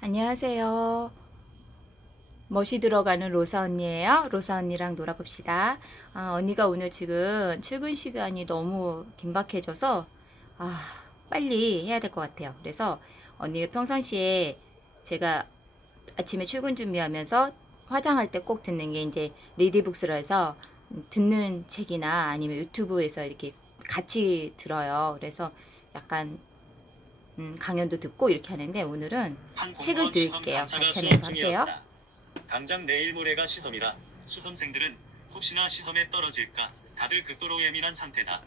안녕하세요. 멋이 들어가는 로사 언니예요. 로사 언니랑 놀아봅시다. 언니가 오늘 지금 출근 시간이 너무 긴박해져서 아, 빨리 해야 될 것 같아요. 그래서 언니가 평상시에 제가 아침에 출근 준비하면서 화장할 때 꼭 듣는 게 이제 리디북스로 해서 듣는 책이나 아니면 유튜브에서 이렇게 같이 들어요. 그래서 약간 강연도 듣고 이렇게 하는데 오늘은 한 책을 공무원 시험 드릴게요. 강사가 같이 수업 하면서 할게요. 중이었다. 당장 내일 모레가 시험이라 수험생들은 혹시나 시험에 떨어질까 다들 극도로 예민한 상태다.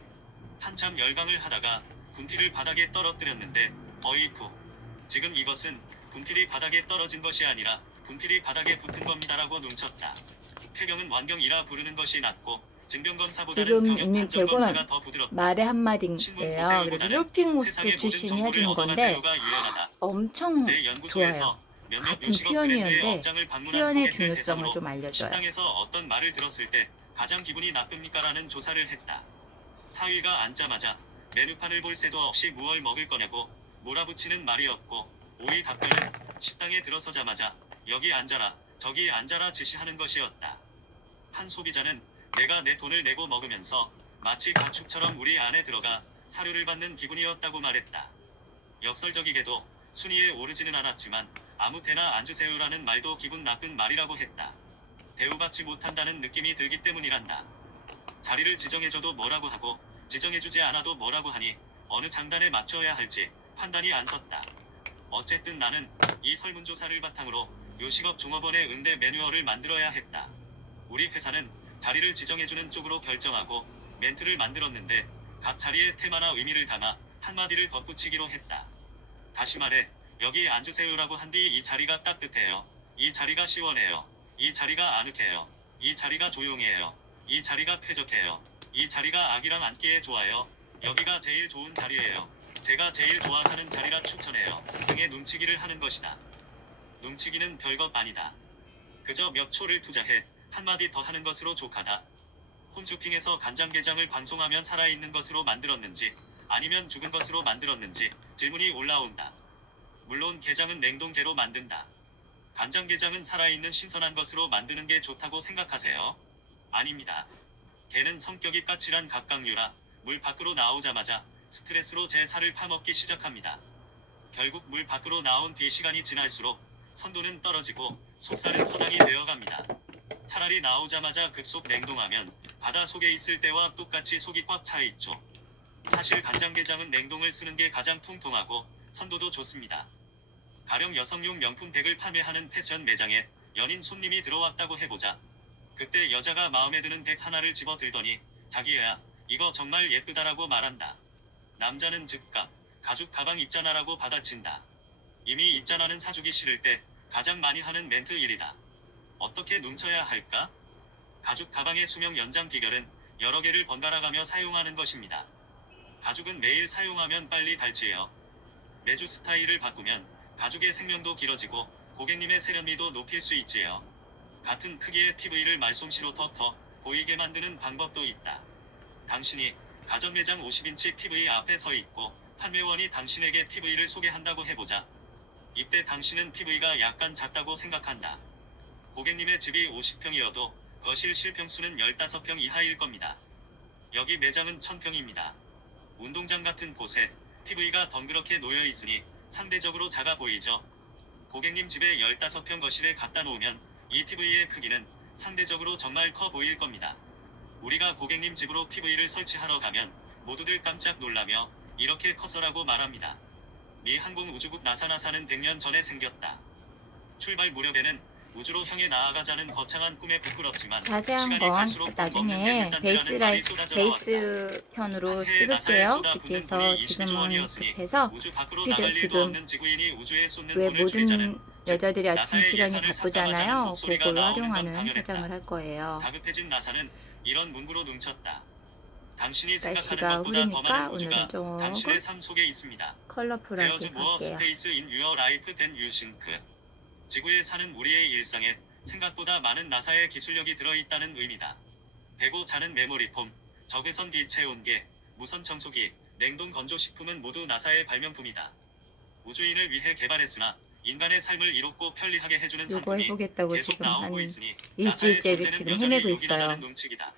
한참 열강을 하다가 분필을 바닥에 떨어뜨렸는데 어이쿠. 지금 이것은 분필이 바닥에 떨어진 것이 아니라 분필이 바닥에 붙은 겁니다라고 눈쳤다. 폐경은 완경이라 부르는 것이 낫고 증병검사보다는 지금 병역 있는 책은 판정검사가 더 부드럽다. 말의 신문 한마디예요. 그래서 보세요보다는 힐핑호스트 세상의 모든 출신이 정보를 해주는 건데 얻어가세요가 유연하다. 엄청 내 좋아요. 연구소에서 몇몇 같은 요식업 브랜드의 표현이었는데 업장을 방문한 표현의 고객들 중요성을 대상으로 좀 알려줘요. 식당에서 어떤 말을 들었을 때 가장 기분이 나쁩니까? 라는 조사를 했다. 타위가 앉자마자 메뉴판을 볼 새도 없이 무얼 먹을 거냐고 몰아붙이는 말이었고, 오이 답변은 식당에 들어서자마자 여기 앉아라 저기 앉아라 지시하는 것이었다. 한 소비자는 내가 내 돈을 내고 먹으면서 마치 가축처럼 우리 안에 들어가 사료를 받는 기분이었다고 말했다. 역설적이게도 순위에 오르지는 않았지만 아무 때나 앉으세요라는 말도 기분 나쁜 말이라고 했다. 대우받지 못한다는 느낌이 들기 때문이란다. 자리를 지정해줘도 뭐라고 하고 지정해주지 않아도 뭐라고 하니 어느 장단에 맞춰야 할지 판단이 안 섰다. 어쨌든 나는 이 설문조사를 바탕으로 요식업 종업원의 응대 매뉴얼을 만들어야 했다. 우리 회사는 자리를 지정해주는 쪽으로 결정하고 멘트를 만들었는데 각 자리의 테마나 의미를 담아 한마디를 덧붙이기로 했다. 다시 말해 여기 앉으세요라고 한 뒤 이 자리가 따뜻해요. 이 자리가 시원해요. 이 자리가 아늑해요. 이 자리가 조용해요. 이 자리가 쾌적해요. 이 자리가 아기랑 앉기에 좋아요. 여기가 제일 좋은 자리예요. 제가 제일 좋아하는 자리라 추천해요. 등의 눈치기를 하는 것이다. 눈치기는 별것 아니다. 그저 몇 초를 투자해 한마디 더 하는 것으로 족하다. 홈쇼핑에서 간장게장을 방송하면 살아있는 것으로 만들었는지 아니면 죽은 것으로 만들었는지 질문이 올라온다. 물론 게장은 냉동게로 만든다. 간장게장은 살아있는 신선한 것으로 만드는 게 좋다고 생각하세요? 아닙니다. 게는 성격이 까칠한 갑각류라 물 밖으로 나오자마자 스트레스로 제 살을 파먹기 시작합니다. 결국 물 밖으로 나온 뒤 시간이 지날수록 선도는 떨어지고 속살은 허당이 되어갑니다. 차라리 나오자마자 급속 냉동하면 바다 속에 있을 때와 똑같이 속이 꽉 차 있죠. 사실 간장게장은 냉동을 쓰는 게 가장 통통하고 선도도 좋습니다. 가령 여성용 명품 백을 판매하는 패션 매장에 연인 손님이 들어왔다고 해보자. 그때 여자가 마음에 드는 백 하나를 집어 들더니 자기야 이거 정말 예쁘다라고 말한다. 남자는 즉각 가죽 가방 있잖아라고 받아친다. 이미 있잖아는 사주기 싫을 때 가장 많이 하는 멘트 1이다. 어떻게 눈쳐야 할까? 가죽 가방의 수명 연장 비결은 여러 개를 번갈아가며 사용하는 것입니다. 가죽은 매일 사용하면 빨리 닳지요. 매주 스타일을 바꾸면 가죽의 생명도 길어지고 고객님의 세련미도 높일 수 있지요. 같은 크기의 PV를 말솜씨로 턱 보이게 만드는 방법도 있다. 당신이 가전 매장 50인치 PV 앞에 서 있고 판매원이 당신에게 PV를 소개한다고 해보자. 이때 당신은 PV가 약간 작다고 생각한다. 고객님의 집이 50평이어도 거실 실평수는 15평 이하일 겁니다. 여기 매장은 1000평입니다. 운동장 같은 곳에 PV가 덩그렇게 놓여 있으니 상대적으로 작아 보이죠. 고객님 집에 15평 거실에 갖다 놓으면 이 PV의 크기는 상대적으로 정말 커 보일 겁니다. 우리가 고객님 집으로 PV를 설치하러 가면 모두들 깜짝 놀라며 이렇게 커서라고 말합니다. 미 항공우주국 나사는 100년 전에 생겼다. 출발 무렵에는 우주로 향해 나아가자는 거창한 꿈에 부끄럽지만 자세한 시간이 건 갈수록 돈 먹는 게 나중에 멸단지라는 말이 쏟아져 나왔다. 베이스 한 편으로 해에 나사에 찍을게요. 쏟아붓는 그래서 돈이 22조 지금은 원이었으니 급해서 우주 밖으로 나갈 스피드 일도 지금 없는 지구인이 우주에 쏟는 왜 돈을 줄이자는, 모든 즉 여자들이 아침 나사의 시간이 예산을 삭감하자는 바쁘잖아요. 목소리가 그걸 나오는 건 활용하는 당연했다. 화장을 할 거예요. 다급해진 나사는 이런 문구로 눈쳤다. 당신이 생각하는 날씨가 것보다 더 많은 흐리니까 오늘은 우주가 당신의 조금 삶 속에 있습니다. 컬러풀하게 There's more 갈게요. space in your life than you think. 지구에 사는 우리의 일상에 생각보다 많은 나사의 기술력이 들어있다는 의미다. 배고 자는 메모리폼, 적외선 비체온계, 무선 청소기, 냉동 건조식품은 모두 나사의 발명품이다. 우주인을 위해 개발했으나 인간의 삶을 이롭고 편리하게 해주는 요거 상품이 해보겠다고 계속 지금 나오고 한 있으니 일주일째 나사의 지금 존재는 헤매고 여전히 있어요. 요긴하다는 논칙이다.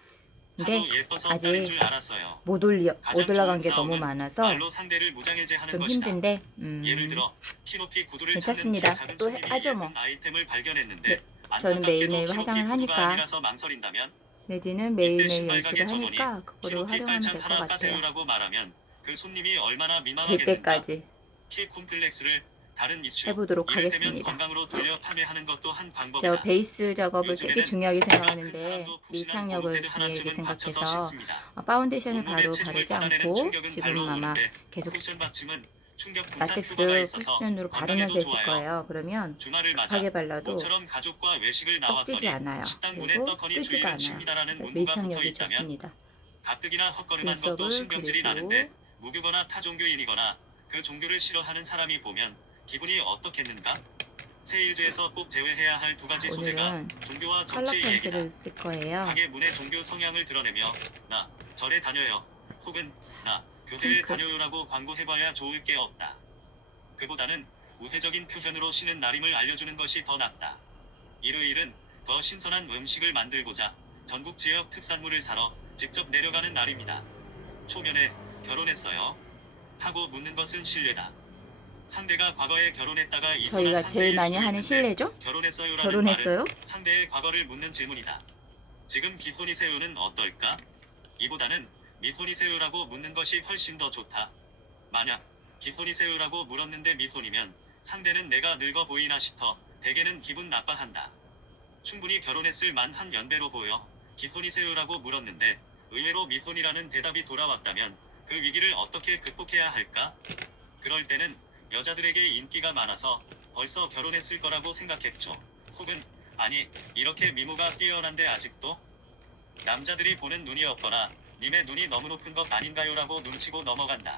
근데 하도 예뻐서 아직 딸인 줄 알았어요. 못 가장 올라간 좋은 게 너무 싸움은 많아서 말로 상대를 무장해제하는 좀 것이다. 힘든데 예를 들어 키 높이 구두를 괜찮습니다. 찾는 키 작은 또 손님이 하죠 예쁜 뭐. 아이템을 발견했는데 네, 저는 안타깝게도 매일매일 키 높이 화장을 구두가 하니까 아니라서 망설인다면 내지는 이때 매일매일 신발 가게 연출을 점원이 하니까 키 그거를 높이 활용하면 깔창 될 것 하나 같아요. 까세요라고 말하면 그 손님이 얼마나 될 민망하겠는가. 때까지 키 콤플렉스를 다른 이슈 해보도록 이를테면 하겠습니다. 건강으로 돌려 판매하는 것도 한 저 방법이다. 베이스 작업을 되게 요즘에는 중요하게 키가 큰 생각하는데 사람도 푹신한 밀착력을 고무패드 중요하게 하나쯤은 받쳐서 생각해서 신습니다. 파운데이션을 온몸의 바로 체중을 바르지 걷어내는 않고 충격은 지금 발로 아마 오는데 계속 쿠션 받침은 충격 분산 라텍스 투과가 있어서 쿠션으로 바르면서 건강에도 했을 좋아요. 거예요. 그러면 주말을 맞아 격하게 발라도 모처럼 가족과 외식을 떡지지 나왔더니 않아요. 식당 문에 그리고 떡하니 뜨지가 주의는 않아요. 칩니다라는 그래서 문구가 붙어 밀착력이 있다면 좋습니다. 가뜩이나 헛걸음한 것도 눈썹을 신경질이 그리고 나는데 무교거나 타종교인이거나 그 종교를 싫어하는 사람이 보면 기분이 어떻겠는가? 세일즈에서 꼭 제외해야 할 두 가지 소재가 오늘은 종교와 컬러 정치 얘기다. 펜슬을 쓸 거예요. 가게 문의 종교 성향을 드러내며 나 절에 다녀요 혹은 나 교회에 핑크. 다녀요라고 광고해봐야 좋을 게 없다. 그보다는 우회적인 표현으로 쉬는 날임을 알려주는 것이 더 낫다. 일요일은 더 신선한 음식을 만들고자 전국 지역 특산물을 사러 직접 내려가는 날입니다. 초면에 결혼했어요? 하고 묻는 것은 실례다. 상대가 과거에 결혼했다가 이혼한 저희가 제일 상대일 많이 수도 하는 있는데 실례죠? 결혼했어요라는 결혼했어요? 말은 상대의 과거를 묻는 질문이다. 지금 기혼이세요는 어떨까? 이보다는 미혼이세요라고 묻는 것이 훨씬 더 좋다. 만약 기혼이세요라고 물었는데 미혼이면 상대는 내가 늙어 보이나 싶어 대개는 기분 나빠한다. 충분히 결혼했을 만한 연배로 보여 기혼이세요라고 물었는데 의외로 미혼이라는 대답이 돌아왔다면 그 위기를 어떻게 극복해야 할까? 그럴 때는 여자들에게 인기가 많아서 벌써 결혼했을 거라고 생각했죠. 혹은 아니 이렇게 미모가 뛰어난데 아직도? 남자들이 보는 눈이 없거나 님의 눈이 너무 높은 것 아닌가요라고 눈치고 넘어간다.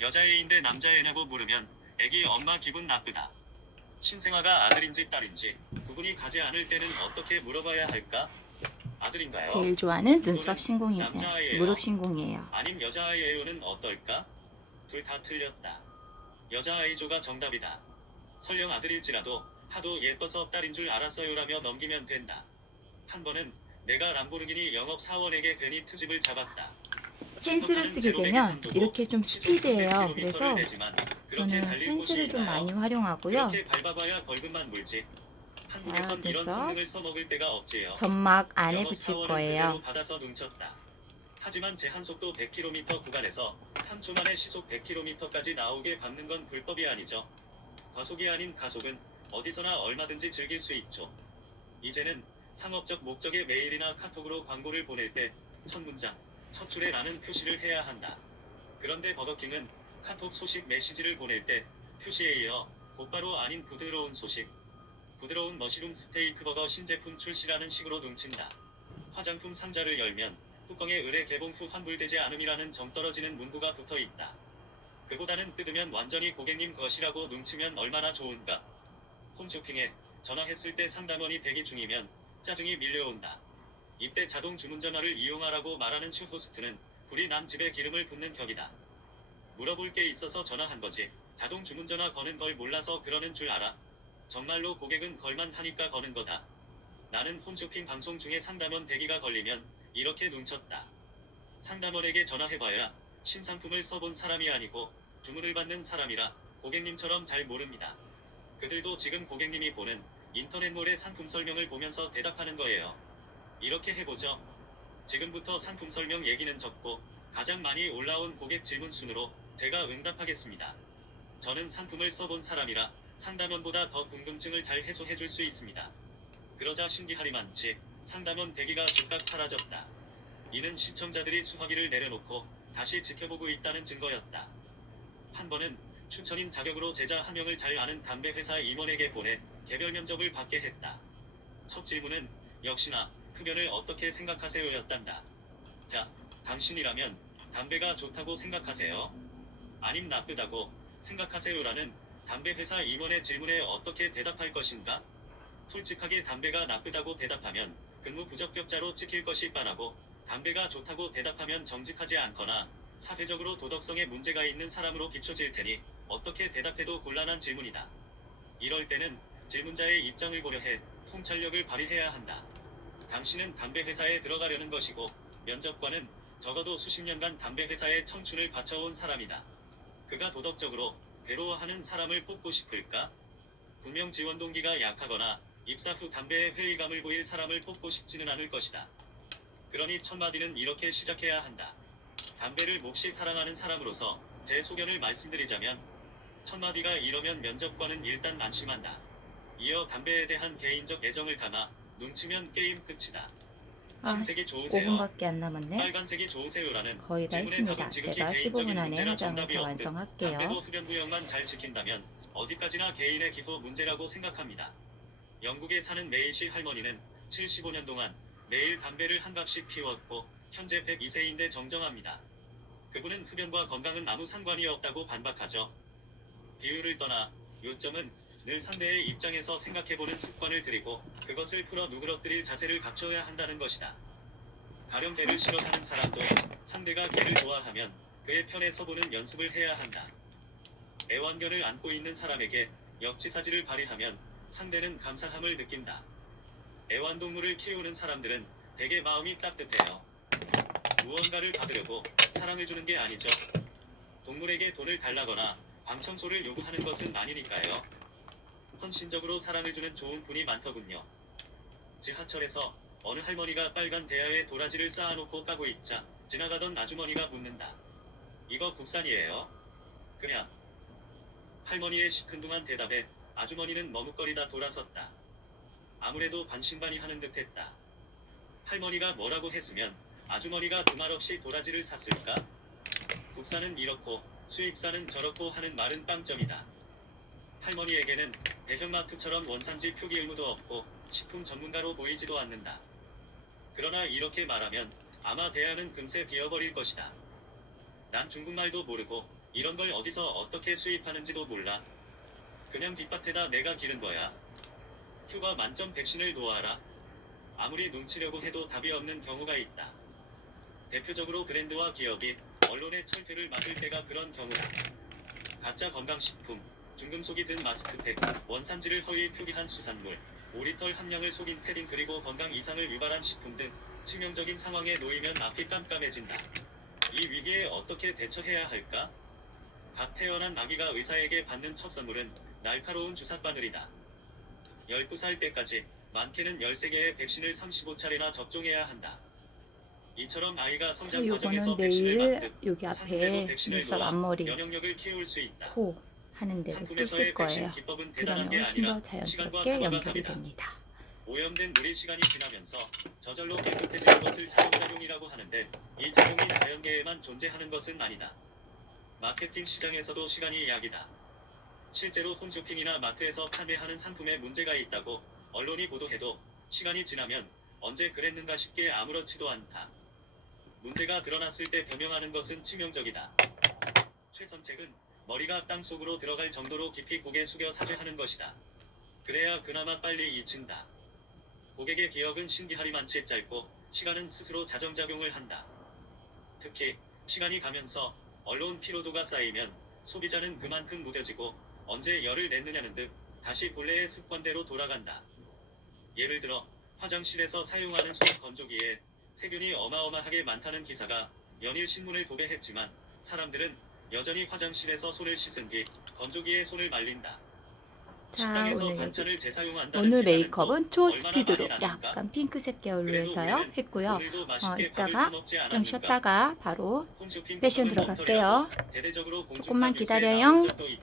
여자애인데 남자애냐고 물으면 애기 엄마 기분 나쁘다. 신생아가 아들인지 딸인지 구분이 가지 않을 때는 어떻게 물어봐야 할까? 아들인가요? 제일 좋아하는 눈썹 또는 신공입니다. 남자아이예요? 무릎 신공이에요. 아님 여자아이예요는 어떨까? 둘 다 틀렸다. 여자아이조가 정답이다. 설령 아들일지라도 하도 예뻐서 딸인 줄 알았어요라며 넘기면 된다. 한 번은 내가 람보르기니 영업사원에게 괜히 트집을 잡았다. 펜슬을 쓰게 되면 이렇게 좀 스피드해요. 그래서 저는 펜슬을 좀 많이 활용하고요. 이렇게 밟아봐야 벌금만 물지. 한국에선 이런 그래서 성능을 써먹을 때가 없지요. 점막 안에 붙일 영업사원은 거예요. 그대로 받아서 눈쳤다. 하지만 제한속도 100km 구간에서 3초 만에 시속 100km까지 나오게 밟는 건 불법이 아니죠. 과속이 아닌 가속은 어디서나 얼마든지 즐길 수 있죠. 이제는 상업적 목적의 메일이나 카톡으로 광고를 보낼 때 첫 문장, 첫 줄에 라는 표시를 해야 한다. 그런데 버거킹은 카톡 소식 메시지를 보낼 때 표시에 이어 곧바로 아닌 부드러운 소식, 부드러운 머시룸 스테이크 버거 신제품 출시라는 식으로 눈친다. 화장품 상자를 열면 뚜껑에 의뢰 개봉 후 환불되지 않음이라는 정떨어지는 문구가 붙어 있다. 그보다는 뜯으면 완전히 고객님 것이라고 눈치면 얼마나 좋은가. 홈쇼핑에 전화했을 때 상담원이 대기 중이면 짜증이 밀려온다. 이때 자동 주문 전화를 이용하라고 말하는 슈호스트는 불이 난 집에 기름을 붓는 격이다. 물어볼 게 있어서 전화한 거지. 자동 주문 전화 거는 걸 몰라서 그러는 줄 알아? 정말로 고객은 걸만 하니까 거는 거다. 나는 홈쇼핑 방송 중에 상담원 대기가 걸리면 이렇게 눈쳤다. 상담원에게 전화해봐야 신상품을 써본 사람이 아니고 주문을 받는 사람이라 고객님처럼 잘 모릅니다. 그들도 지금 고객님이 보는 인터넷몰의 상품 설명을 보면서 대답하는 거예요. 이렇게 해보죠. 지금부터 상품 설명 얘기는 적고 가장 많이 올라온 고객 질문 순으로 제가 응답하겠습니다. 저는 상품을 써본 사람이라 상담원보다 더 궁금증을 잘 해소해줄 수 있습니다. 그러자 신기하리만치 상담원 대기가 즉각 사라졌다. 이는 시청자들이 수화기를 내려놓고 다시 지켜보고 있다는 증거였다. 한 번은 추천인 자격으로 제자 한 명을 잘 아는 담배 회사 임원에게 보내 개별 면접을 받게 했다. 첫 질문은 역시나 흡연을 어떻게 생각하세요였단다. 자, 당신이라면 담배가 좋다고 생각하세요? 아님 나쁘다고 생각하세요라는 담배 회사 임원의 질문에 어떻게 대답할 것인가? 솔직하게 담배가 나쁘다고 대답하면 근무 부적격자로 찍힐 것이 뻔하고 담배가 좋다고 대답하면 정직하지 않거나 사회적으로 도덕성에 문제가 있는 사람으로 비춰질 테니 어떻게 대답해도 곤란한 질문이다. 이럴 때는 질문자의 입장을 고려해 통찰력을 발휘해야 한다. 당신은 담배 회사에 들어가려는 것이고 면접관은 적어도 수십 년간 담배 회사에 청춘을 바쳐온 사람이다. 그가 도덕적으로 괴로워하는 사람을 뽑고 싶을까? 분명 지원 동기가 약하거나 입사 후 담배에 회의감을 보일 사람을 뽑고 싶지는 않을 것이다. 그러니 첫 마디는 이렇게 시작해야 한다. 담배를 몹시 사랑하는 사람으로서 제 소견을 말씀드리자면 첫 마디가 이러면 면접관은 일단 안심한다. 이어 담배에 대한 개인적 애정을 담아 눈치면 게임 끝이다. 아, 흰색이 좋으세요? 5분밖에 안 남았네. 빨간색이 좋으세요라는 거의 다 질문의 했습니다. 답은 지극히 제가 15분 개인적인 안에 문제라 화장을 정답이 다 없듯 완성할게요. 담배도 흡연 구역만 잘 지킨다면 어디까지나 개인의 기호 문제라고 생각합니다. 영국에 사는 메이시 할머니는 75년 동안 매일 담배를 한 갑씩 피웠고 현재 102세인데 정정합니다. 그분은 흡연과 건강은 아무 상관이 없다고 반박하죠. 비유를 떠나 요점은 늘 상대의 입장에서 생각해보는 습관을 들이고 그것을 풀어 누그러뜨릴 자세를 갖춰야 한다는 것이다. 가령 개를 싫어하는 사람도 상대가 개를 좋아하면 그의 편에 서보는 연습을 해야 한다. 애완견을 안고 있는 사람에게 역지사지를 발휘하면 상대는 감사함을 느낀다. 애완동물을 키우는 사람들은 대개 마음이 따뜻해요. 무언가를 받으려고 사랑을 주는 게 아니죠. 동물에게 돈을 달라거나 방 청소를 요구하는 것은 아니니까요. 헌신적으로 사랑을 주는 좋은 분이 많더군요. 지하철에서 어느 할머니가 빨간 대야에 도라지를 쌓아놓고 까고 있자 지나가던 아주머니가 묻는다. 이거 국산이에요? 그냥. 할머니의 시큰둥한 대답에 아주머니는 머뭇거리다 돌아섰다. 아무래도 반신반의하는 듯했다. 할머니가 뭐라고 했으면 아주머니가 그 말 없이 도라지를 샀을까? 국산은 이렇고 수입산은 저렇고 하는 말은 빵점이다. 할머니에게는 대형마트처럼 원산지 표기 의무도 없고 식품 전문가로 보이지도 않는다. 그러나 이렇게 말하면 아마 대야는 금세 비어버릴 것이다. 난 중국말도 모르고 이런 걸 어디서 어떻게 수입하는지도 몰라. 그냥 뒷밭에다 내가 기른 거야. 휴가 만점 백신을 놓아라. 아무리 눈치려고 해도 답이 없는 경우가 있다. 대표적으로 브랜드와 기업이 언론의 철퇴를 맡을 때가 그런 경우다. 가짜 건강식품, 중금속이 든 마스크팩, 원산지를 허위 표기한 수산물, 오리털 함량을 속인 패딩 그리고 건강 이상을 유발한 식품 등 치명적인 상황에 놓이면 앞이 깜깜해진다. 이 위기에 어떻게 대처해야 할까? 갓 태어난 아기가 의사에게 받는 첫 선물은 날카로운 주사바늘이다. 12살 때까지 많게는 13개의 백신을 35차례나 접종해야 한다. 이처럼 아이가 성장 과정에서 요거는 백신을 내일 맞듯 여기 상품에도 앞에 백신을 눈썹 놓아 앞머리, 면역력을 키울 수 있다. 코 하는 데를 또 쓸 상품에서의 백신 거예요. 기법은 대단한 그러면 게 훨씬 아니라 더 시간과 자연스럽게 사과가 연결이 답이다. 됩니다. 오염된 물이 시간이 지나면서 저절로 깨끗해지는 것을 작용작용이라고 하는데 이 작용이 자연계에만 존재하는 것은 아니다. 마케팅 시장에서도 시간이 약이다. 실제로 홈쇼핑이나 마트에서 판매하는 상품에 문제가 있다고 언론이 보도해도 시간이 지나면 언제 그랬는가 싶게 아무렇지도 않다. 문제가 드러났을 때 변명하는 것은 치명적이다. 최선책은 머리가 땅속으로 들어갈 정도로 깊이 고개 숙여 사죄하는 것이다. 그래야 그나마 빨리 잊힌다. 고객의 기억은 신기하리만치 짧고 시간은 스스로 자정작용을 한다. 특히 시간이 가면서 언론 피로도가 쌓이면 소비자는 그만큼 무뎌지고 언제 열을 냈느냐는 듯 다시 본래의 습관대로 돌아간다. 예를 들어 화장실에서 사용하는 손 건조기에 세균이 어마어마하게 많다는 기사가 연일 신문을 도배했지만 사람들은 여전히 화장실에서 손을 씻은 뒤 건조기에 손을 말린다. 자, 식당에서 오늘 반찬을 재사용한다는 오늘 기사는 메이크업은 또 초스피드로 얼마나 많이 나는가? 약간 핑크색 계열로 그래도 해서요. 우리는 했고요. 오늘도 맛있게 밥을 이따가 사 먹지 좀 않았는가? 쉬었다가 바로 홈쇼핑 패션 쿠팡은 들어갈게요. 엉터리라고 대대적으로 공중파 조금만 뉴스에 기다려요. 나온 적도 있다.